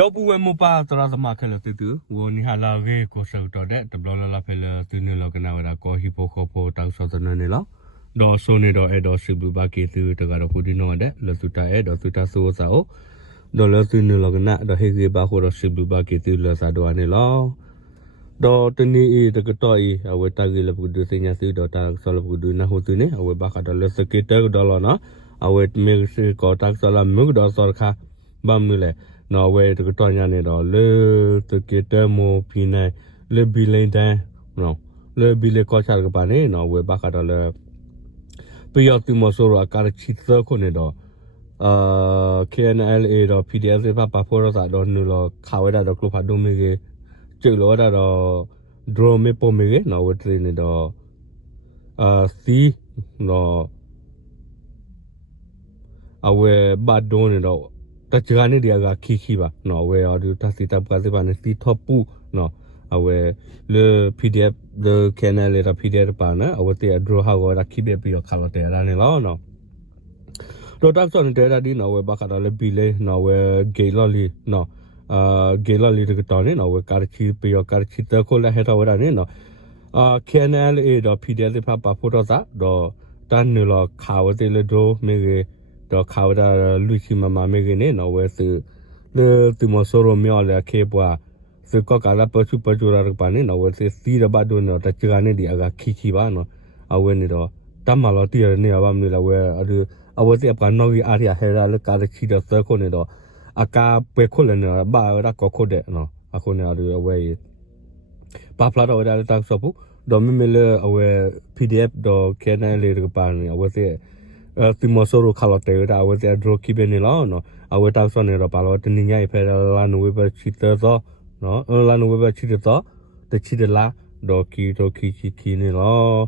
ดอกบัวมุปาตราสมาเคลติตุวันนี้ฮาลาเกก็สุดแต่ดับลาลาเพลตุเนลกันนาเวลาก็ฮิปโปโคโปตังสตนเนลดอโซเนดอเอดอสิบุบาเกตุตะการะคุดิโนเดลตุตาเอดอตุตาโซซาโอดอลตุเนลกันนาดอเฮเกบาโครสิบุบาเกตุลาซาโดอาเนลดอตนีอีตะกตออีอเวตาเกลปุดุเซญาซิดอตาซอลปุดุนาโฮตุเนอเวบาคาดอลสเกเตดอลนะอเวเมกซิโกตักซอลมุกดอซอลคาบัมนุเลနော်ဝဲတကတော့ညာနေတော့လေတကတမောဖိနေလေဘီလိန်တန်နော်လေဘီလေကောချာကပါနေနော်ဝဲဘာကတော့လေပြရတူမဆိုရကာချီသခုနေတော့KNLA တော့ PDF ပါဖို့တော့တော့နူလောခါဝဲတာတော့ကလဖာဒိုမီကေကျလောတာတော့ drone မေပေါ်မီကေနော်ဝဲတနေတော့စီနော်အဝဲဘတ်ဒိုနေတော့တချာနေဒီကခီပါနော်ဝဲအော်ဒီတစီတပ်ကစီပါနေစီထော့ပူနော်အဝဲလေ PDF လေ channel လေ PDF ပါနော်အဝဲတဲ့ draw ဟာကိုရခိပဲပြီးတော့ခါလို့တဲ့ရနေလောနော်တော့တက်စောနေတဲ့ဒီနော်ဝဲဘာကတော့လေဘီလေနော်ဝဲဂေလော်လီနော်ဂေလော်လီတကတော့နေနော်ဝဲကာချီပြီးတော့ကာချီတခိုလဲဟဲတော့ဝဲတာနေနော်channel အေတော့ PDF ပါဖို့တော့တော့တန်နလောခါဝတဲ့လေ draw မေကေတော့ခါဝတာလူချီမမမေကနေနော်ဝဲစလေတူမဆိုရမြော်လေခေပွားစကောကလာပချူရာရပါနေနော်ဝဲစီရဘဒိုနော်တချကနေဒီအကခီပါနော်အဝဲနေတော့တမလောတီရနေရပါမလို့ဝဲအဝဲစီအပကနော်ရီအားရဟဲရာလေကာချီတော့စခုနေတော့အကာပဲခုလည်းနော်ဘာရကောခုတဲ့နော်အခုနေအဝဲပါဖလာတော့ဒါတက်ဆော့ဘူးတော့မမေလေအဝဲ PDF တော့ KNL လေကပါနေအဝဲစီတီမဆိုရခါလတဲ့ဒါဝဲတဲ့ဒရိုခိပဲနေလောနော်အဝဲတောက်စောနေတော့ပါလို့တနင်္ဂနွေဖဲလာနိုဝဲပဲချီတော့နော်လာနိုဝဲပဲချီတော့တချီတလာဒေါ်ကီနေလော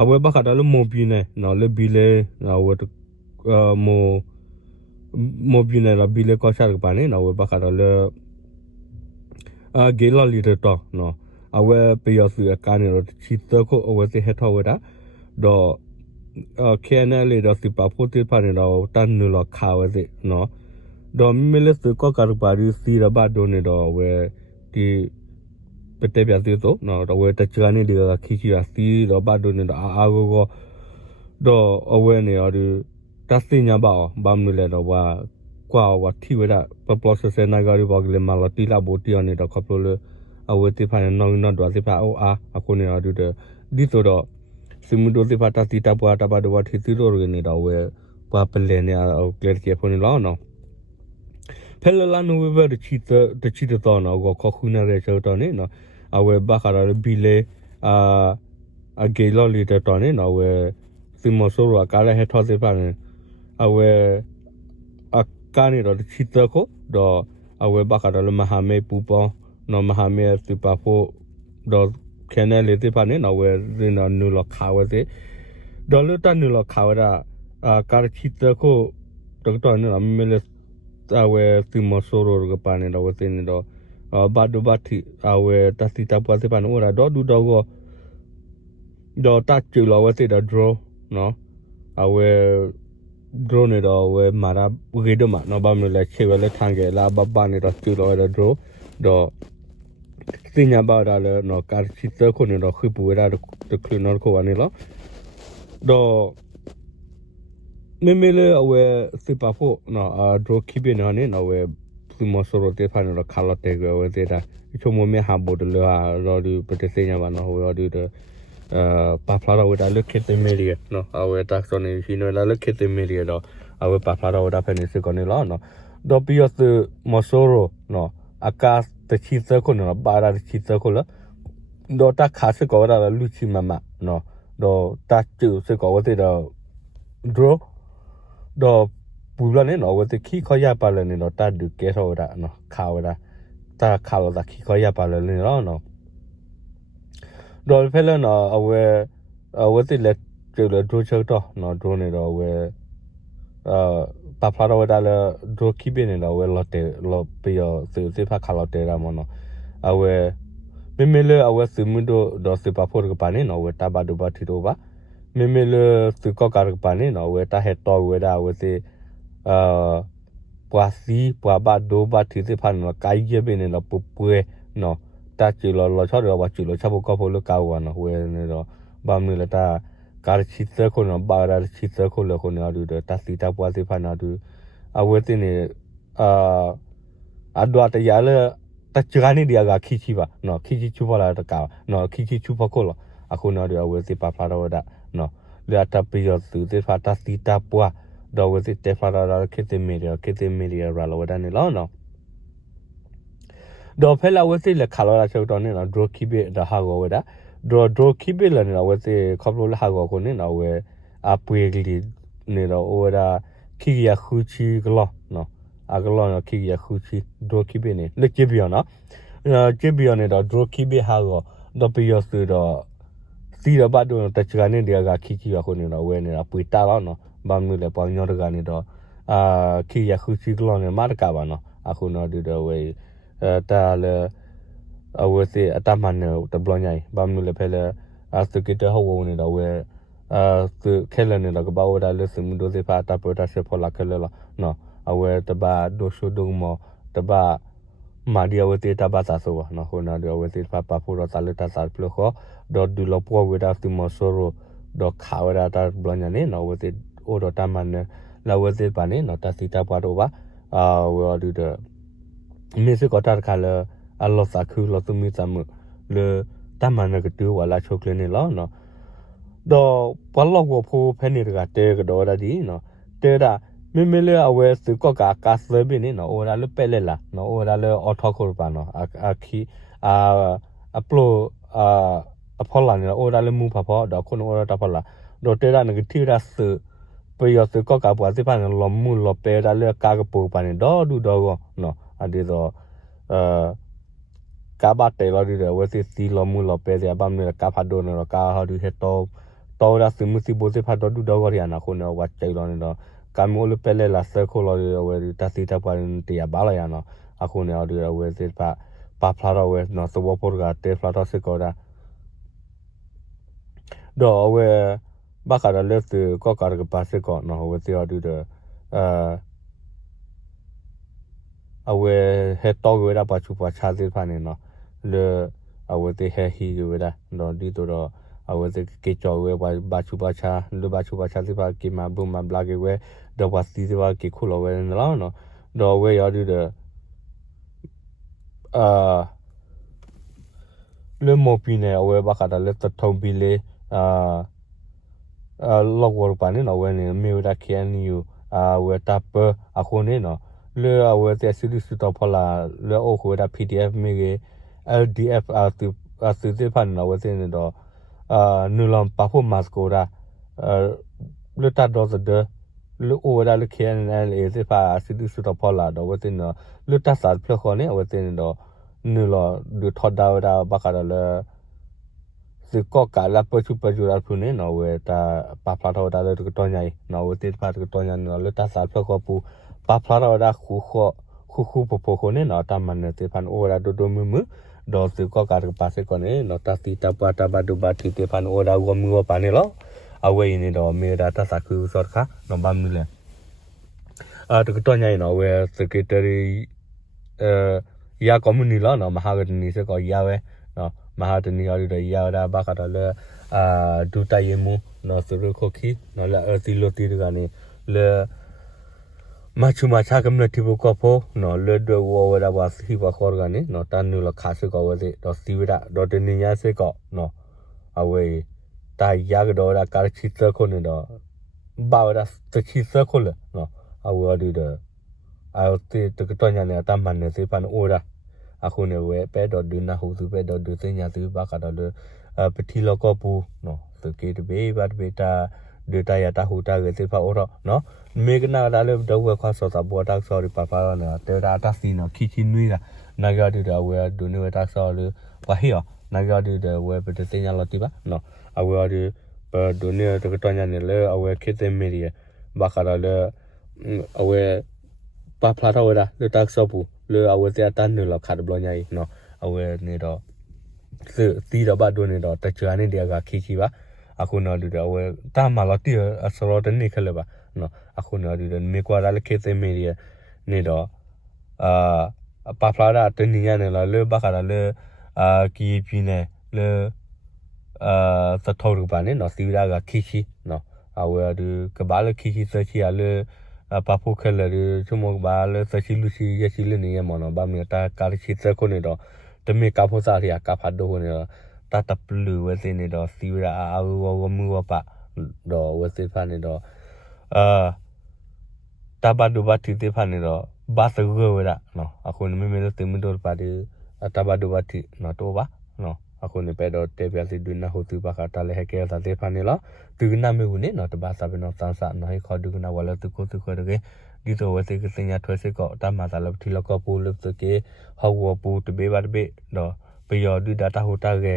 အဝဲဘခတာလို့မိုဘီနေနော်လေဘီလေနော်ဝဲမိုဘီနေလာဘီလေကောရှာကပါနေနော်ဝဲဘခတာလေဂေလာလီတော့နော်အဝဲပျော်စုအကနေတော့ချီတော့ကိုအဝဲစီဟက်ထောက်ဝဲတာတော့KNL တော့စီပါဖို့တိပါနေတော့တန်နူလခါဝဲစစ်နော်တော့မီလစ်ကောကာရပါရီစီရဘဒိုနေတော့ဝဲဒီပတေပြတိတော့နော်တော့ဝဲတချာနေဒီခီရစီတော့ဘဒိုနေတော့အာကိုတော့အဝဲနေတော့တသင်ညာပါဘာမလဲတော့ကွာဝတိဝဲတာပပလော့ဆဲနာဂရီဘောကလေမာလတီလာဘောတီအနေတော့ခပလိုလေအဝဲတိဖာနော်တော့တိဖာအိုအခုနေတော့ဒီဆိုတော့စမှုတို့ဒီဖာတာတီတာပွားတာဘာတော့ထီတီရိုရနေတော့ဝဲပွားပလဲနေအောက်ကလစ်ကေဖုန်လောနော်ဖဲလလာနိုဝဲတချီတော့နော်ကိုခခုနာရဲချောတော့နေနော်အဝဲဘာခါရဘီလေအဂေလော်လီတော့နေနော်ဝဲစီမဆိုရကားလဲဟဲထောစီဖာနေအဝဲအကားနေတော့ချီတော့ကိုတော့အဝဲဘာခါရမဟာမေပူပေါနော်မဟာမေစီပါဖို့တော့KNL လေတိပါနေနော်ဝဲရနော်နူလခါဝဲစေဒေါ်လတနူလခါဝဲတာကာချီတကိုတော့နော်မီလအဝဲစီမဆိုရကပါနေတော့ဝဲစင်းနေတော့ဘာဒူဘတ်တီအဝဲတစီတပွားစေပါနော်တော့ဒူတော့ကိုတော့တချူလောဝဲစေတော့ draw နော်အဝဲ draw နေတော့ဝဲမာရာဝေဒမနော်ဘာမလဲချေဝဲလဲထန်ခဲ့လာဘနေတော့ချူလောတော့ draw တော့စင်ညာပါတာလဲနော်ကာချီတခုနေတော့ခိပူရတာတခလနော်ကိုဝနေလောတော့မေလေအဝဲစပါဖို့နော်ဒရိုခိပနေနော်ဝဲဒီမဆိုရတဲ့ဖာနော်ခါလတ်တဲ့ဝဲတဲ့တာချုံမမေဟာဘိုဒလာရောဒီပတေစညာပါနော်ဟိုရောဒီပါဖလာတော့ဝဲတာလက်ခက်တဲ့မေရီနော်အဝဲတက်ဆိုနေရှိနော်လက်ခက်တဲ့မေရီတော့အဝဲပါဖလာတော့ဝဲတာဖနေစကနေလောနော်တော့ပြီးတော့မဆိုရနော်အကာတချီသခုနော်ဘာရာချီသခုလားတော့တခါစကောရာလူချီမမနော်တော့တချူစကောဝတဲ့တော့ draw တော့ပူလာနေနော်ဝတဲ့ခီခရပါလဲနေတော့တဒုကဲထောတာနော်ခါဝတာတခါလို့တခီခရပါလဲနေတော့နော်တော့ဖဲလဲနော်အဝတဲ့လက်ကျလို့ draw ချတော့နော် draw နေတော့ဝဲပါဖလာတော့ဒါလည်းဒိုခိပနေတော့ဝဲလော်တယ်လော်ပြီးတော့စေဖာခါလော်တယ်ရမနော်အဝဲမေလေအဝဲစမှုတော့စေပါဖို့ကပါနေနော်ဝဲတာဘာဒူဘာတီတော့ပါမေလေစကောကာကပါနေနော်ဝဲတာဟက်တော့ဝဲဒါဝဲစေ ปัวซีปัวบาโดบาถือสิพันเนาะกายเย็บเนี่ยเนาะปุ๊บเว้เนาะตาจิเราชอบเราว่าจิเราชอบก็พอลูกเก่าวันเนาะเว้เนี่ยเนาะบางมื้อละตาการชิดเสือคนเนาะบาราชิดเสือคนละคนเนาะดูเด้อตาสีตาปัวสิพันเนาะดูเอาเวทีเนี่ยอัดว่าแต่ยาเลยแต่จานนี้เดียกขี้ชิบะเนาะขี้ชิชุบละตะกาวเนาะขี้ชิชุบก็ละအခုနော်ဒီအဝစီပါဖာတော့ဒါနော်လေတာပီရသူတေဖာတာစီတာပွားတော့ဝစီတေဖာရာခေတမီရီရာလောဒန်လောနော်တော့ဖဲလာဝစီလေခါလာချုပ်တော့နေနော်ဒရိုခိဘေဒါဟာကိုဝဒါဒရိုခိဘေလည်းနော်ဝစီခေါပလိုလာဟာကိုနေနော်ဝဲအပွေကလေးနေတော့ဝဒါခိရခူချီကလောနော်အကလောနော်ခိရခူချီဒရိုခိဘေနေလက်ကြည့်ပြနော်ကြည့်ပြနေတော့ဒရိုခိဘေဟာကိုတော့ပီရသူတော့စီရဘတ်တော့တချကနေဒီကခိခိရခုနေတော့ဝဲနေတာပွေတာတော့နော်ဘာမျိုးလဲပေါညောတကနေတော့ခိရခူချီကလောနေမတကပါနော်အခုနော်ဒီတော့ဝဲတာလေအဝစီအတမန်တဘလညိုင်ဘာမျိုးလဲဖဲလဲစကစ်တဟောနေတော့ဝဲသူခဲလနေတော့ကဘာဝဒါလဲစမှုဒိုစေဖာတာပတာဆေဖောလာခဲလနော်အဝဲတဘာဒိုရှုဒုံမတဘာမာဒီအဝစီတဘာသာဆိုနော်ခုနော်ဒီအဝစီဖာပါဖို့တော့တာလက်တာစားပလို့ခေါ်တော့ဒူလပေါ်ဝဒါသူမဆိုရတော့ခါဝဒါတာဘလညနေနော်ဝစီအိုတော့တမန်လာဝစီပါနေနော်တစီတာပွားတော့ပါဝဲဒီတော့မေစကတာခါလအလောစာခုလောသူမီတမလေတမန်ကတူဝလာချုပ်လနေလောနော်တော့ဘလောက်ကိုဖိုးဖဲနေတကတဲကတော့ဒါဒီနော်တဲတာမေလေအဝဲစကောကာဆဘင်းနော်အိုရာလပဲလေလာနော်အိုရာလအော်ထောခေါ်ပါနော်အခီအပလိုအဖော်လာနေအိုရာလမူဖဖော်တော့ခုနအိုရာတဖလာတော့တဲတာငတိရစပေရစကောကာပွားစပန်လောမူလောပဲဒါလေကာကပူပါနေတော့ဒူတော့နော်အဒီတော့ကာဘတ်တေလော်ဒီဝစီစီလောမူလောပဲရပါမနေကာဖာဒိုနော်ကာဟာဒီဟက်တော့ရစမှုစီဘိုစဖာတော့ဒူတော့ရနာခုနဝတ်ချိုင်လောနေတော့ကမိုလပလဲလာစခိုလော်ဒီဝဲတစီတပွားတရားပါလာရနော်အခုနေအော်ဒီဝဲစစ်ပါဖလာတော့ဝဲနော်သဘောပေါ်ကတေဖလာတော့စကောတာတော့ဝဲဘာကရလက်စကောကာကပါစကောနော်ဝဲစီအော်ဒီအဝဲဟက်တော့ဝဲတာပါချူပါချာစစ်ဖာနေနော်လေအဝဲတေဟဲဟီဝဲတာနော်ဒီတော့အဝဲတေကေချောဝဲဘာချူပါချာလူဘာချူပါချာစစ်ဖာကီမာဘူမာဘလာကေဝဲတော့ဝစီစီဝါကေခုလောဝဲနော်တော့ဝဲရဒီle mopine awe bakada le tathombi le logwor pani no we ni miura kiani yu we tap akhone no le awe te sidu to phala le o ko da pdf me ge ldf tu te phan no we te ni do nulam pa pho mas ko da le ta do the le o da le kiani le te pa sidu to phala do we te no le ta sa phlo kho ne we te ni do nu lo du thod da bakada leสิก็กาลปัจจุบันเราพูดเนี่ยเราเวทปาพลาดเราได้ตัวใหญ่เราเวทีพลาดตัวใหญ่เราเลือดตาสารเพื่อก็ปูปาพลาดเราได้คู่ปพคนเนี่ยเราทำมันเนี่ยที่พันโอราดูมือดอสิก็การปัสสาวะเนี่ยเราตัดตีตาปาตาบาดูบาที่ที่พันโอราวัวมือปานเนี่ยเราเอาไว้เนี่ยเราเมื่อได้ตัดสักคือสอดค่ะเราบ้านนี่แหละตัวใหญ่เราเวสกิตรียาคอมมูนิลเรามหาวิทยาลัยสก็ยาเวเนาะมหาวิทยาลัยยาดาบากาเลดูตายมูเนาะสุรุโคคีเนาะละซิโลตีดกันนี่เลมาชุมาชากำเนิดที่บุกพอเนาะเลดวัวดาวาสิบะขอร์กันนี่เนาะตันนูละขาสก็ว่าสิดอสิวดาดอเดนิยาสก็เนาะเอาไว้ตายยากดอดาการชิตคนนี่ดอบาวดาสชิตคนเลยเนาะเอาไว้ดูเด้อเอาที่ตะกตอนเนี่ยตามมันเนี่ยสิพันโอดาအခုနေဝဲပဲတော့ဒူနာဟုသူပဲတော့ဒူစညာသူဘာကတော့လေပတိလောကပူနော်သကေတဘေဘတ်ဘေတာဒေတာယတာဟူတာကေစစ်ဖာအော်နော်မေကနာဒါလေတော့ဝဲခွာစောတာဘောတာဆော်ရီပါပါနော်တေတာတာစီနော်ခီချီနွေးတာနာဂါဒီတာဝဲဒူနေဝဲတာဆော်လေဘာဟီယောနာဂါဒီတဲ့ဝဲပတစညာလောတိပါနော်အဝဲဒီဘဒူနေတကတော့ညာနေလေအဝဲခေတဲ့မီရီဘာကတော့လေအဝဲပါဖလာတော့ဝဲတာလေတာဆော်ပူle awe te atan ne la khat blo nyai no awe ne do se ti da ba do ne do ta chwa ne dia ga khi ba aku no du da awe ta ma la ti asro de ne khale ba no aku no du de me kwa da le khe te me ri นี่ดอปาพลาดาตัวนี้เนี่ยเราเลือกบักอะไรเลือกกีพีเนี่ยเลือกสะท้อนรูปเนี่ยเนาะสีดากับขี้เนาะเอาไว้ดูกับบาลขี้เสียชีอะไรปาพูเคลเลยชั่วโมงบาลเสียชีลุชียชีเลยเนี่ยมันเนาะบางมีตาการขี้เสียคนเนี่ยดอกแต่มีการพูดสารีอาการพัดดูเนี่ยตาตับลูเวสิเนี่ยดอกสีดาเอาวมือว่าปะดอกเวสิพันเนี่ยดอกตาบาดูบาทิติพันเนี่ยดอกบาสกุเวละเนาะအခုနမေလို့တင်မတော်ပါတယ်တဘဒူဘတိနော်တော့ပါနော်အခုနေပဲတော့တေပြစီဒူနာဟိုသူဘကတလည်းဟကဲသာတေဖာနေလားသူကနာမေဘူးနေနော်တဘာစာပဲနော်စန်းစာနော်ဟခေါ်ဒူကနာဝလာသူကိုသူခေါ်တဲ့ဒီတော့ဝစေကစညာထွဲစစ်ကောတမသာလပ်ထီလကောပူလပ်စကေဟောဝပူတဘေဘတ်ဘေနော်ပယောဒူဒတာဟိုတာကေ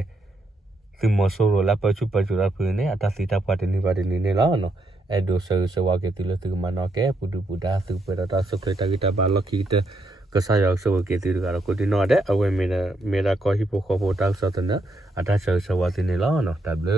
သူမဆိုးလာပချူလာဖင်းနေအတစီတာပတ်နေပါတယ်နေလားနော်အဲ့ဒိုဆဝကေတူလသူမနောကေပူဒူပူဒါသူပရတာစကတာဂီတာဘာလခိတကစားရောက်ဆဝကေတူကတော့ကိုဒီနော်တဲ့အဝဲမေရာကောဟီပိုခေါ်ဖို့တောက်ဆော့တဲ့နော်အတဆဝတင်နေလားနော်တဘလ